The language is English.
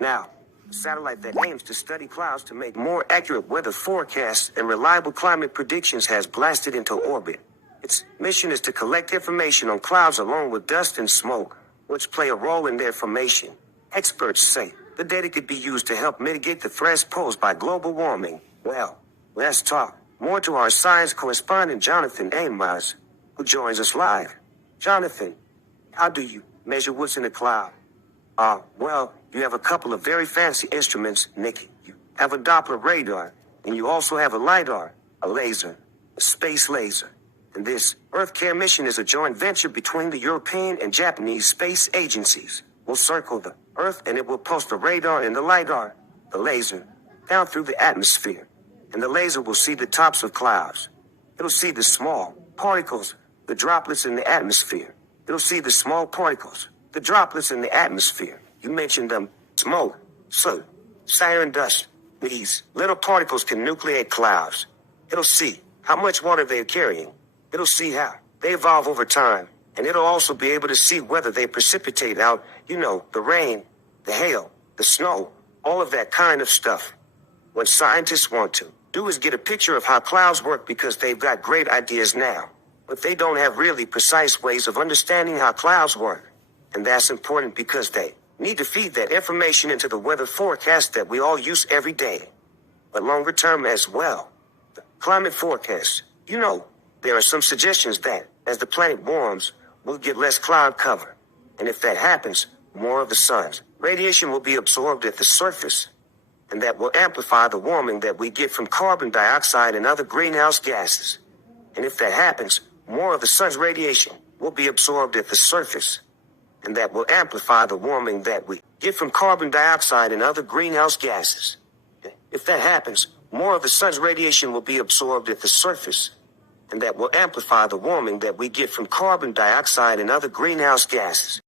Now, a satellite that aims to study clouds to make more accurate weather forecasts and reliable climate predictions has blasted into orbit. Its mission is to collect information on clouds along with dust and smoke, which play a role in their formation. Experts say the data could be used to help mitigate the threats posed by global warming. Well, let's talk more to our science correspondent Jonathan Amos, who joins us live. Jonathan, how do you measure what's in a cloud? Well, you have a couple of very fancy instruments, Nick. You have a Doppler radar, and you also have a LiDAR, a laser, a space laser. And this Earth Care mission is a joint venture between the European and Japanese space agencies. We'll circle the Earth and it will post the radar and the LiDAR, the laser, down through the atmosphere. And the laser will see the tops of clouds. It'll see the small particles, the droplets in the atmosphere. It'll see the small particles, the droplets in the atmosphere. You mentioned them, smoke, soot, siren dust. These little particles can nucleate clouds. It'll see how much water they're carrying. It'll see how they evolve over time. And it'll also be able to see whether they precipitate out, the rain, the hail, the snow, all of that kind of stuff. What scientists want to do is get a picture of how clouds work because they've got great ideas now. But they don't have really precise ways of understanding how clouds work. And that's important because they need to feed that information into the weather forecast that we all use every day. But longer term as well. The climate forecast, there are some suggestions that, as the planet warms, we'll get less cloud cover. And if that happens, more of the sun's radiation will be absorbed at the surface. And that will amplify the warming that we get from carbon dioxide and other greenhouse gases. And if that happens, more of the sun's radiation will be absorbed at the surface. And that will amplify the warming that we get from carbon dioxide and other greenhouse gases. If that happens, more of the sun's radiation will be absorbed at the surface. And that will amplify the warming that we get from carbon dioxide and other greenhouse gases.